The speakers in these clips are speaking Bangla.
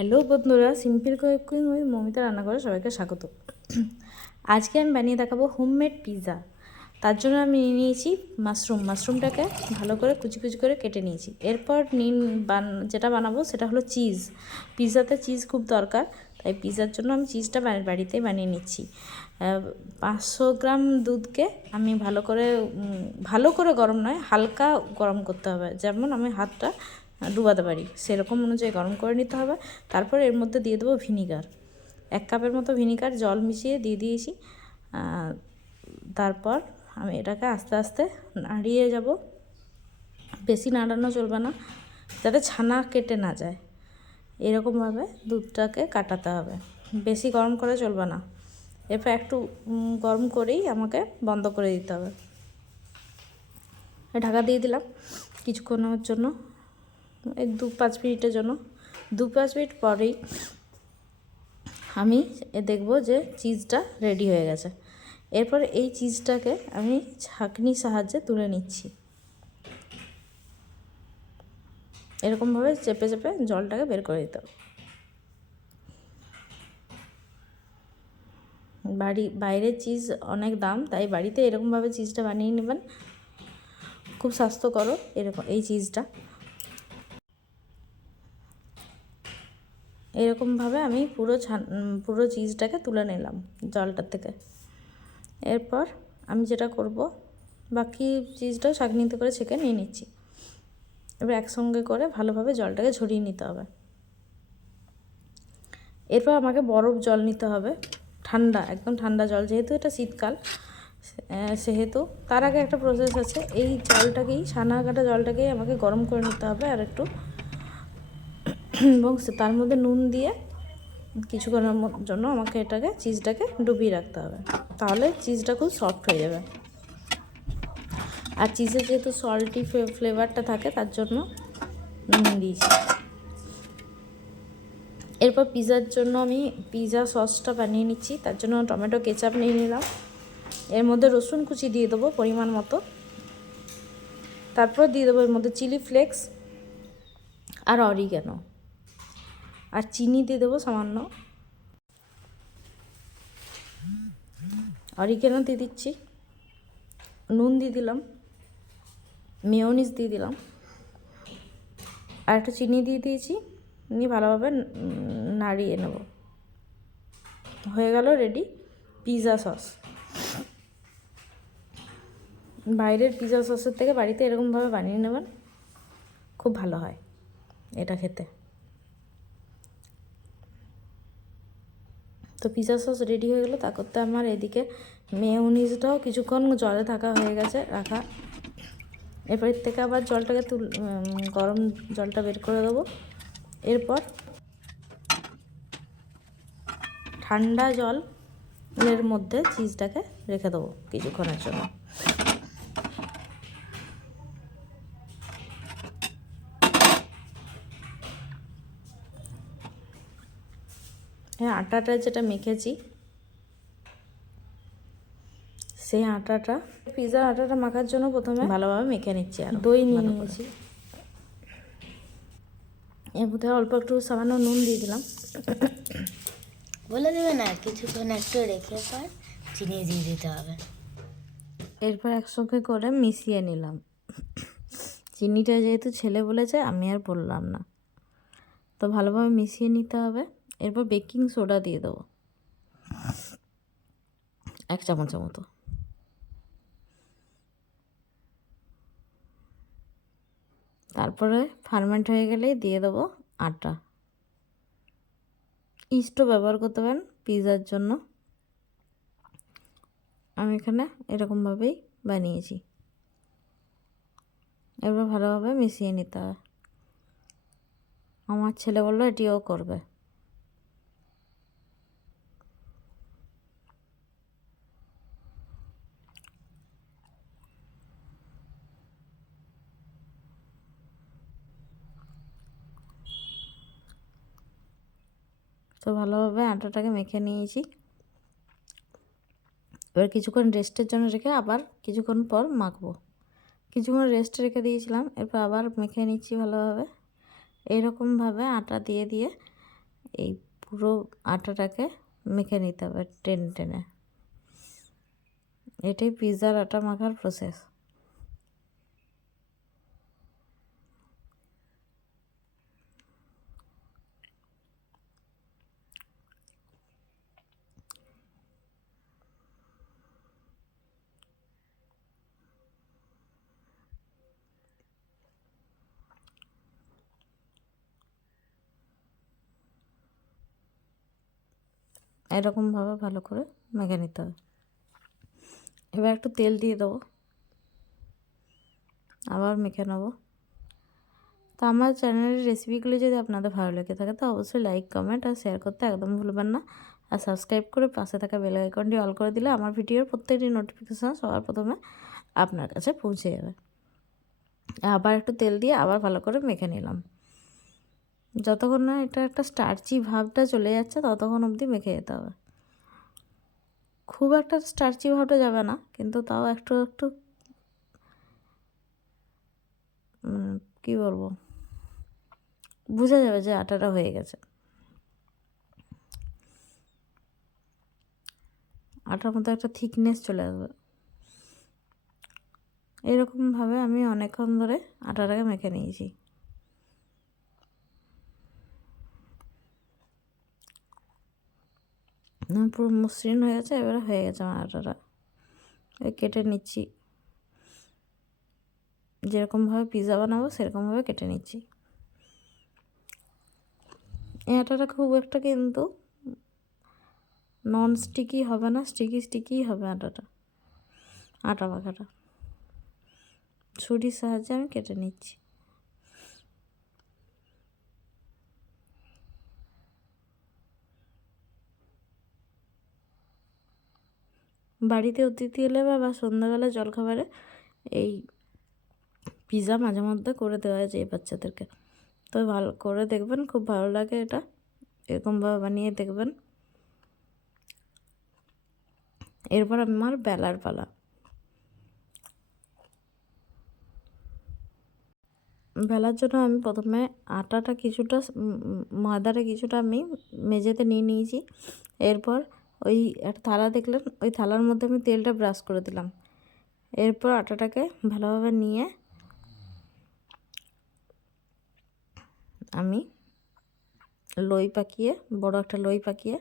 হ্যালো বন্ধুরা, সিম্পল কুকিং উইথ মমিতা রান্নাঘরে সবাইকে স্বাগত। আজকে আমি বানিয়ে দেখাবো হোমমেড পিৎজা। তার জন্য আমি নিয়ে নিয়েছি মাশরুমটাকে ভালো করে কুচি কুচি করে কেটে নিয়েছি। এরপর যেটা বানাবো সেটা হলো চিজ। পিৎজাতে চিজ খুব দরকার, তাই পিৎজার জন্য আমি চিজটা বাড়িতেই বানিয়ে নিচ্ছি। 500 গ্রাম দুধকে আমি ভালো করে গরম নয়, হালকা গরম করতে হবে, যেমন আমি হাতটা ডুবাতে পারি সেরকম অনুযায়ী গরম করে নিতে হবে। তারপর এর মধ্যে দিয়ে দেবো ভিনিগার, 1 কাপের মতো ভিনিগার জল মিশিয়ে দিয়ে দিয়েছি। তারপর আমি এটাকে আস্তে আস্তে নাড়িয়ে যাব। বেশি নাড়ানো চলবে না, যাতে ছানা কেটে না যায়। এরকমভাবে দুধটাকে কাটাতে হবে, বেশি গরম করা চলবে না। এরপর একটু গরম করেই আমাকে বন্ধ করে দিতে হবে। ঢাকা দিয়ে দিলাম কিছুক্ষণের জন্য, এই 2-5 মিনিটের জন্য। 2-5 মিনিট পরেই আমি দেখব যে চিজটা রেডি হয়ে গেছে। এরপর এই চিজটাকে আমি ছাঁকনির সাহায্যে তুলে নিচ্ছি। এরকমভাবে চেপে চেপে জলটাকে বের করে দিতে হবে। বাইরের চিজ অনেক দাম, তাই বাড়িতে এরকমভাবে চিজটা বানিয়ে নেবেন, খুব স্বাস্থ্যকর এই চিজটা। এরকমভাবে আমি পুরো চিজটাকে তুলে নিলাম জলটার থেকে। এরপর আমি যেটা করব, বাকি চিজটাও ছাঁকনিতে করে ছেঁকে নিয়ে নিচ্ছি। এবার একসঙ্গে করে ভালোভাবে জলটাকে ঝরিয়ে নিতে হবে। এরপর আমাকে বরফ জল নিতে হবে, একদম ঠান্ডা জল, যেহেতু এটা শীতকাল সেহেতু। তার আগে একটা প্রসেস আছে, এই ছানা কাটা জলটাকেই আমাকে গরম করে নিতে হবে আর একটু, এবং তার মধ্যে নুন দিয়ে কিছুক্ষণের জন্য আমাকে চিজটাকে ডুবিয়ে রাখতে হবে, তাহলে চিজটা খুব সফট হয়ে যাবে। আর চিজের যেহেতু সল্টি ফ্লেভারটা থাকে, তার জন্য নুন দিয়েছি। এরপর পিৎজার জন্য আমি পিৎজা সসটা বানিয়ে নিচ্ছি। তার জন্য টমেটো কেচাপ নিয়ে নিলাম, এর মধ্যে রসুন কুচি দিয়ে দেবো পরিমাণ মতো। তারপর দিয়ে দেবো এর মধ্যে চিলি ফ্লেক্স আর অরিগ্যানো, আর চিনি দিয়ে দেবো সামান্য। অরিগ্যানো দিয়ে দিচ্ছি, নুন দিয়ে দিলাম, মেয়োনিজ দিয়ে দিলাম, আর একটু চিনি দিয়ে দিয়েছি। নিয়ে ভালোভাবে নাড়িয়ে নেব। হয়ে গেল রেডি পিৎজা সস। বাইরের পিৎজা সসের থেকে বাড়িতে এরকমভাবে বানিয়ে নেবেন, খুব ভালো হয় এটা খেতে। তো পিৎজা সস রেডি হয়ে গেলো। তা করতে আমার এদিকে মেয়োনিজটাও কিছুক্ষণ জলে হয়ে গেছে রাখা। এরপর এর থেকে আবার জলটাকে গরম জলটা বের করে দেবো। এরপর ঠান্ডা জলের মধ্যে চিজটাকে রেখে দেবো কিছুক্ষণের জন্য। আটাটা যেটা মেখেছি, সেই আটাটা পিৎজার আটাটা মাখার জন্য প্রথমে ভালোভাবে মেখে নিচ্ছি। আর দই নিয়ে নিয়েছি, এর মধ্যে অল্প একটু সামান্য নুন দিয়ে দিলাম। বলে দেবে না, কিছুক্ষণ একটু রেখে পর চিনি দিয়ে দিতে হবে। এরপর একসঙ্গে করে মিশিয়ে নিলাম। চিনিটা যেহেতু ছেলে বলেছে, আমি আর বললাম না, তো ভালোভাবে মিশিয়ে নিতে হবে। এরপর বেকিং সোডা দিয়ে দেবো 1 চামচের মতো। তারপরে ফার্মেন্ট হয়ে গেলেই দিয়ে দেবো আটা। ইস্টও ব্যবহার করতে পারেন পিৎজার জন্য। আমি এখানে এরকমভাবেই বানিয়েছি। এবার ভালোভাবে মিশিয়ে নিতে হবে। আমার ছেলে বললো এটিও করবে। তো ভালোভাবে আটাটাকে মেখে নিয়েছি। এবার কিছুক্ষণ রেস্টের জন্য রেখে আবার কিছুক্ষণ পর মাখবো। কিছুক্ষণ রেস্টে রেখে দিয়েছিলাম, এরপর আবার মেখে নিচ্ছি ভালোভাবে। এইরকমভাবে আটা দিয়ে দিয়ে এই পুরো আটাটাকে মেখে নিতে হবে টেনে টেনে। এটাই পিৎজার আটা মাখার প্রসেস। এরকমভাবে ভালো করে মেখে নিতে হবে। এবার একটু তেল দিয়ে দেবো, আবার মেখে নেবো। তো আমার চ্যানেলের রেসিপিগুলি যদি আপনাদের ভালো লেগে থাকে তো অবশ্যই লাইক, কমেন্ট আর শেয়ার করতে একদম ভুলবেন না। আর সাবস্ক্রাইব করে পাশে থাকা বেল আইকনটি অল করে দিলে আমার ভিডিওর প্রত্যেকটি নোটিফিকেশান সবার প্রথমে আপনার কাছে পৌঁছে যাবে। আবার একটু তেল দিয়ে আবার ভালো করে মেখে নিলাম। যতক্ষণ না এটা একটা স্টার্চি ভাবটা চলে যাচ্ছে ততক্ষণ অবধি মেখে যেতে হবে। খুব একটা স্টার্চি ভাবটা যাবে না, কিন্তু তাও একটু একটু কী বলবো, বোঝা যাবে যে আটাটা হয়ে গেছে। আটার মধ্যে একটা থিকনেস চলে আসবে। এরকমভাবে আমি অনেকক্ষণ ধরে আটাটাকে মেখে নিয়েছি। পুরো মসৃণ হয়ে গেছে। এবারে হয়ে গেছে আমার আটাটা। কেটে নিচ্ছি, যেরকমভাবে পিৎজা বানাবো সেরকমভাবে কেটে নিচ্ছি। এই আটাটা খুব একটা কিন্তু নন স্টিকি হবে না, স্টিকি হবে আটা মাখাটা। ছুরির সাহায্যে আমি কেটে নিচ্ছি। বাড়িতে অতিথি এলে বা সন্ধ্যাবেলা জলখাবারে এই পিৎজা মাঝে মধ্যে করে দেওয়া যায় বাচ্চাদেরকে। তো ভালো করে দেখবেন, খুব ভালো লাগে এটা। এরকমভাবে বানিয়ে দেখবেন। এরপর আমার বেলার পালা। বেলার জন্য আমি প্রথমে আটাটা কিছুটা ময়দাটা কিছুটা আমি মেঝেতে নিয়ে নিয়েছি। এরপর ওই একটা থালা দেখলেন, ওই থালার মধ্যে আমি তেলটা ব্রাশ করে দিলাম। এরপর আটাটাকে ভালোভাবে নিয়ে আমি লই পাকিয়ে, বড় একটা লই পাকিয়ে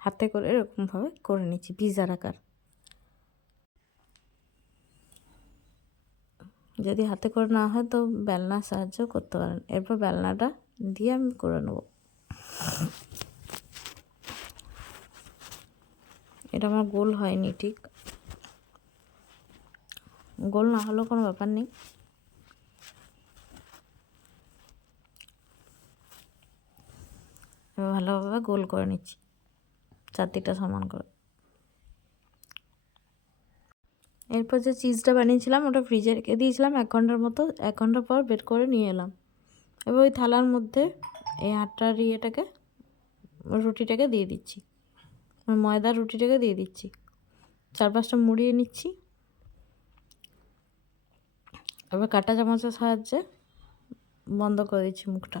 হাতে করে এরকমভাবে করে নিচ্ছি পিৎজার আকার। যদি হাতে করে না হয় তো বেলনার সাহায্যেও করতে পারেন। এরপর বেলনাটা দিয়ে আমি করে নেব। এটা আমার গোল হয়নি ঠিক, গোল না হলেও কোনো ব্যাপার নেই। এবার ভালোভাবে গোল করে নিচ্ছি চারদিকটা সমান করে। এরপর যে চিজটা বানিয়েছিলাম ওটা ফ্রিজে রেখে দিয়েছিলাম 1 ঘন্টার মতো। 1 ঘন্টা পর বের করে নিয়ে এলাম। এবার ওই থালার মধ্যে এই আটার রুটিটাকে দিয়ে দিচ্ছি, ময়দার রুটিটাকে দিয়ে দিচ্ছি। 4-5টা মুড়িয়ে নিচ্ছি। এবার কাঁটা চামচের সাহায্যে বন্ধ করে দিচ্ছি মুখটা।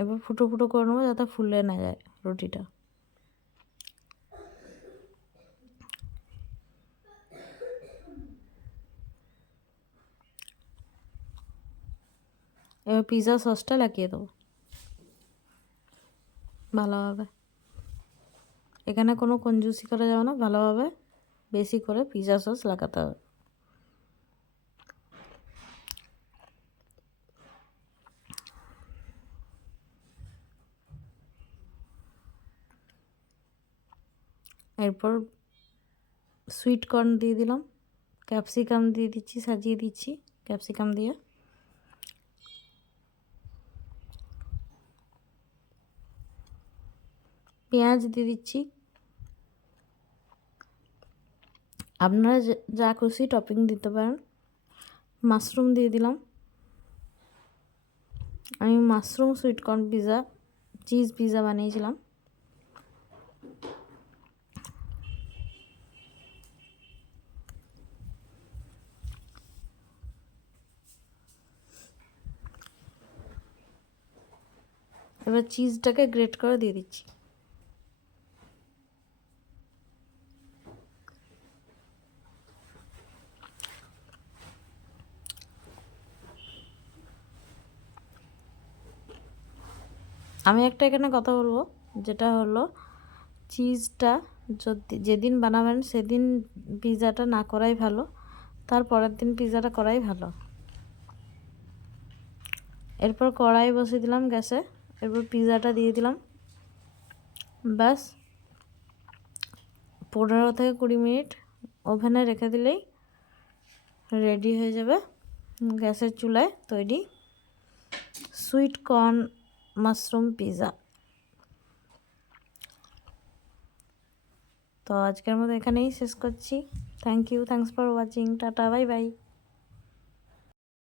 এবার ফুটো ফুটো করে নেবো যাতে ফুলে না যায় রুটিটা। এবার পিৎজা সসটা লাগিয়ে দেবো ভালোভাবে। এখানে কোনো কঞ্জুসি করা যাবে না, ভালোভাবে বেশি করে পিৎজা সস লাগাতে হবে। এরপর সুইট কর্ন দিয়ে দিলাম, ক্যাপসিকাম দিয়ে দিচ্ছি, সাজিয়ে দিচ্ছি ক্যাপসিকাম দিয়ে। পেঁয়াজ দিয়ে দিচ্ছি। আপনারা যা খুশি টপিং দিতে পারেন। মাশরুম দিয়ে দিলাম। আমি mushroom sweet corn pizza, cheese pizza বানিয়েছিলাম। এবার চিজটাকে গ্রেট করে দিয়ে দিচ্ছি। আমি একটা এখানে কথা বলবো, যেটা হলো চিজটা যদি যেদিন বানাবেন সেদিন পিৎজাটা না করাই ভালো, তার পরের দিন পিৎজাটা করাই ভালো। এরপর কড়াই বসিয়ে দিলাম গ্যাসে, এরপর পিৎজাটা দিয়ে দিলাম। ব্যাস 15 থেকে 20 মিনিট ওভেনে রেখে দিলেই রেডি হয়ে যাবে গ্যাসের চুলায় তৈরি সুইট কর্ন মাশরুম পিৎজা। তো আজকের মতো এখানেই শেষ করছি। Thanks for watching. Tata, bye bye.